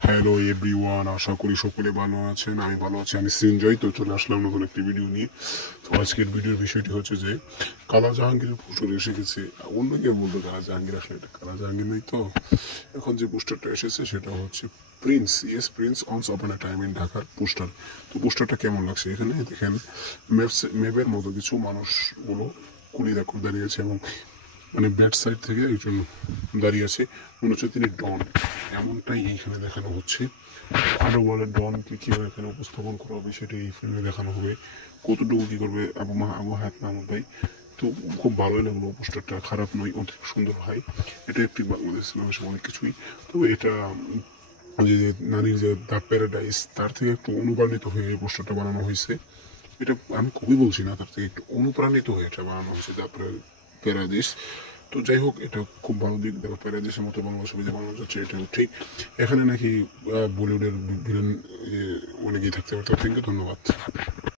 Hello everyone, আশা করি সকলে ভালো আছেন। আমি ভালো আছি, আমি সিনজয়। তো চলে আসলাম নতুন একটি ভিডিও নিয়ে। তো আজকের ভিডিওর বিষয়টি হচ্ছে যে কালা জাহাঙ্গীরের পোস্টার এসে গেছে। অন্য কেউ বলতো কালা জাহাঙ্গীর, আসলে এটা কালা জাহাঙ্গীর নেই। তো এখন যে পোস্টারটা এসেছে সেটা হচ্ছে prince, yes prince once upon a time in ঢাকার পোস্টার। তো পোস্টারটা কেমন লাগছে এখানে দেখেন, ম্যাপের মতো কিছু মানুষগুলো কুড়িরা করে দাঁড়িয়েছে এবং মানে ব্যাট সাইড থেকে একজন দাঁড়িয়ে আছে, মনে হচ্ছে তিনি ডন, এমনটাই এইখানে দেখানো হচ্ছে। আরো বলে ডনকে কীভাবে এখানে উপস্থাপন করা হবে সেটা এই ফিল্মে দেখানো হবে। কতটুকু কী করবে আবু হায়াত মাহমুদ ভাই। তো খুব ভালোই লাগলো, পোস্টারটা খারাপ নয়, অনেক সুন্দর হয়। এটা একটি বাংলাদেশ সিনেমা, অনেক কিছুই। তো এটা যে নারীর যে দ্য প্যারাডাইস তার থেকে একটু অনুপ্রাণিত হয়ে এই পোস্টারটা বানানো হয়েছে। এটা আমি খুবই বলছি না, তার থেকে একটু অনুপ্রাণিত হয়ে এটা বানানো হয়েছে দ্য প্যারাডাইস। তো যাই হোক, এটা খুব ভালো দিক। দেখো প্যারাদেশের মতো বাংলা ছবি যে বানানো যাচ্ছে এটাও ঠিক। এখানে নাকি বলিউডের ভিলেন অনেকেই থাকতে পারতো। থ্যাংক ইউ, ধন্যবাদ।